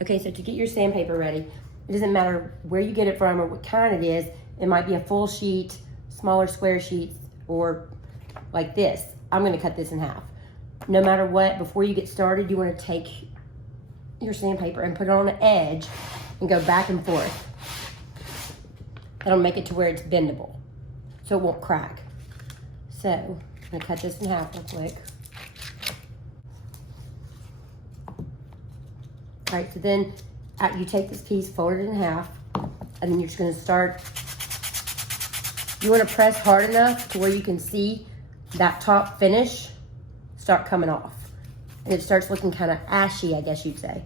Okay, so to get your sandpaper ready, it doesn't matter where you get it from or what kind it is. It might be a full sheet, smaller square sheets, or like this. I'm gonna cut this in half. No matter what, before you get started, you wanna take your sandpaper and put it on the edge and go back and forth. That'll make it to where it's bendable, so it won't crack. So, I'm gonna cut this in half real quick. All right, so then you take this piece, fold it in half, and then you're just gonna start, you wanna press hard enough to where you can see that top finish start coming off. And it starts looking kind of ashy, I guess you'd say.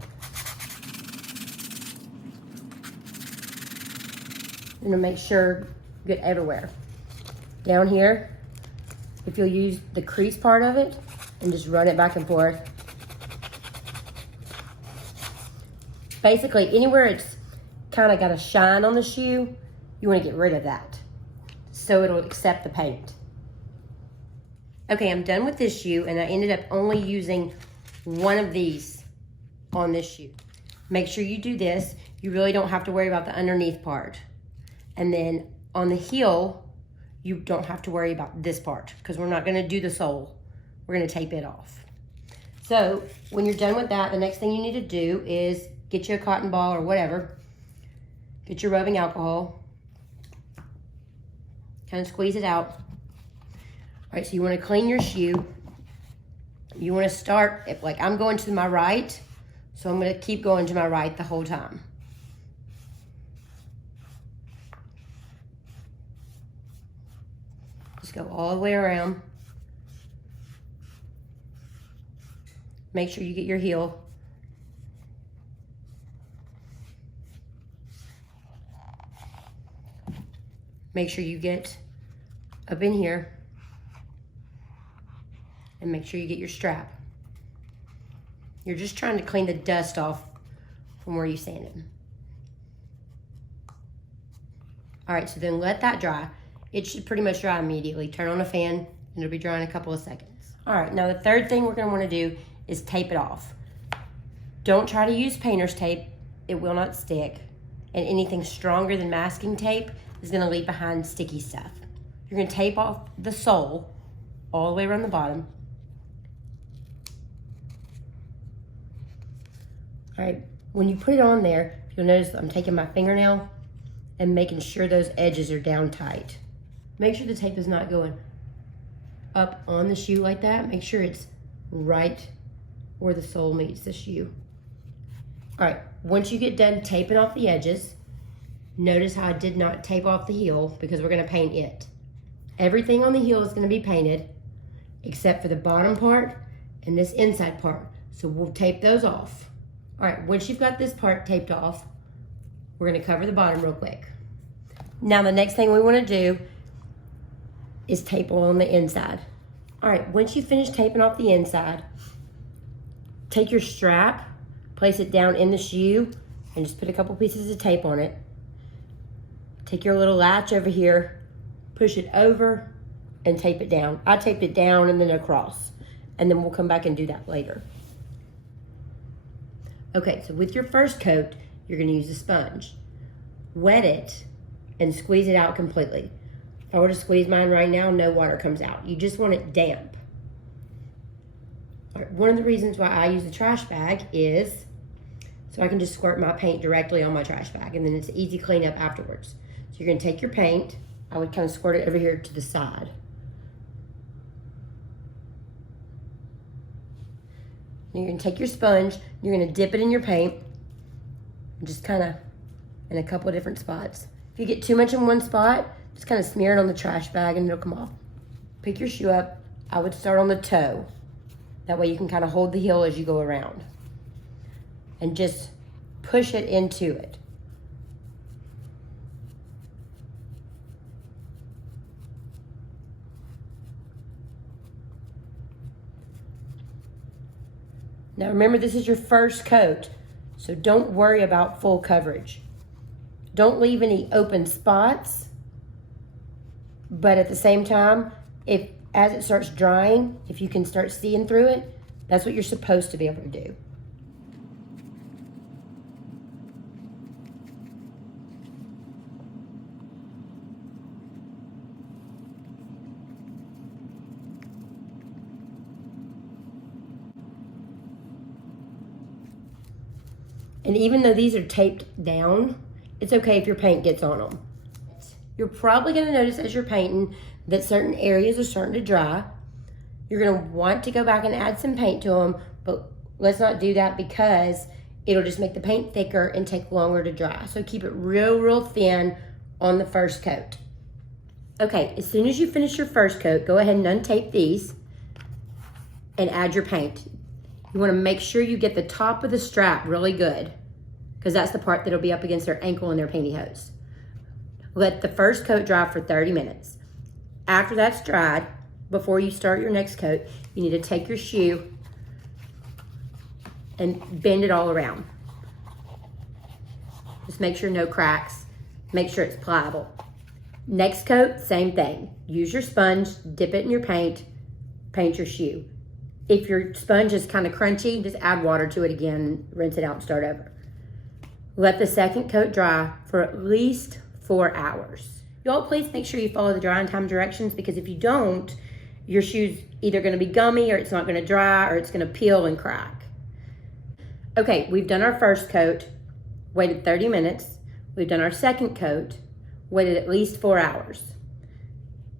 You're gonna make sure you get everywhere. Down here, if you'll use the crease part of it and just run it back and forth. Basically, anywhere it's kind of got a shine on the shoe, you want to get rid of that so it'll accept the paint. Okay, I'm done with this shoe, and I ended up only using one of these on this shoe. Make sure you do this. You really don't have to worry about the underneath part. And then on the heel, you don't have to worry about this part because we're not going to do the sole. We're going to tape it off. So when you're done with that, the next thing you need to do is get you a cotton ball or whatever. Get your rubbing alcohol. Kind of squeeze it out. All right, so you want to clean your shoe. You want to start, like I'm going to my right, so I'm going to keep going to my right the whole time. Just go all the way around. Make sure you get your heel. Make sure you get up in here. And make sure you get your strap. You're just trying to clean the dust off from where you sanded. All right, so then let that dry. It should pretty much dry immediately. Turn on a fan and it'll be dry in a couple of seconds. All right, now the third thing we're gonna wanna do is tape it off. Don't try to use painter's tape. It will not stick. And anything stronger than masking tape is gonna leave behind sticky stuff. You're gonna tape off the sole all the way around the bottom. All right, when you put it on there, you'll notice I'm taking my fingernail and making sure those edges are down tight. Make sure the tape is not going up on the shoe like that. Make sure it's right where the sole meets the shoe. All right, once you get done taping off the edges, notice how I did not tape off the heel because we're gonna paint it. Everything on the heel is gonna be painted except for the bottom part and this inside part. So we'll tape those off. All right, once you've got this part taped off, we're gonna cover the bottom real quick. Now the next thing we wanna do is tape on the inside. All right, once you finish taping off the inside, take your strap, place it down in the shoe, and just put a couple pieces of tape on it. Take your little latch over here, push it over, and tape it down. I taped it down and then across, and then we'll come back and do that later. Okay, so with your first coat, you're gonna use a sponge. Wet it and squeeze it out completely. If I were to squeeze mine right now, no water comes out. You just want it damp. All right, one of the reasons why I use a trash bag is so I can just squirt my paint directly on my trash bag, and then it's easy cleanup afterwards. So you're gonna take your paint, I would kind of squirt it over here to the side. And you're gonna take your sponge, you're gonna dip it in your paint, just kind of in a couple of different spots. If you get too much in one spot, just kind of smear it on the trash bag and it'll come off. Pick your shoe up, I would start on the toe. That way you can kind of hold the heel as you go around. And just push it into it. Now remember, this is your first coat, so don't worry about full coverage. Don't leave any open spots, but at the same time, as it starts drying, if you can start seeing through it, that's what you're supposed to be able to do. And even though these are taped down, it's okay if your paint gets on them. You're probably gonna notice as you're painting that certain areas are starting to dry. You're gonna want to go back and add some paint to them, but let's not do that because it'll just make the paint thicker and take longer to dry. So keep it real thin on the first coat. Okay, as soon as you finish your first coat, go ahead and untape these and add your paint. You wanna make sure you get the top of the strap really good because that's the part that'll be up against their ankle and their pantyhose. Let the first coat dry for 30 minutes. After that's dried, before you start your next coat, you need to take your shoe and bend it all around. Just make sure no cracks. Make sure it's pliable. Next coat, same thing. Use your sponge, dip it in your paint, paint your shoe. If your sponge is kind of crunchy, just add water to it again, rinse it out and start over. Let the second coat dry for at least 4 hours. Y'all, please make sure you follow the drying time directions because if you don't, your shoe's either gonna be gummy or it's not gonna dry or it's gonna peel and crack. Okay, we've done our first coat, waited 30 minutes. We've done our second coat, waited at least 4 hours.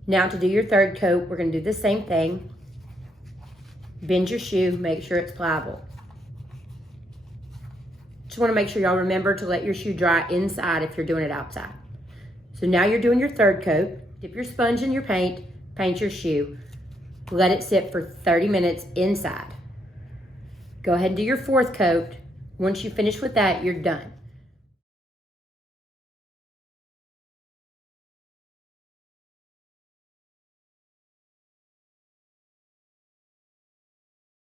Now to do your third coat, we're gonna do the same thing. Bend your shoe, make sure it's pliable. Just wanna make sure y'all remember to let your shoe dry inside if you're doing it outside. So now you're doing your third coat. Dip your sponge in your paint, paint your shoe. Let it sit for 30 minutes inside. Go ahead and do your fourth coat. Once you finish with that, you're done.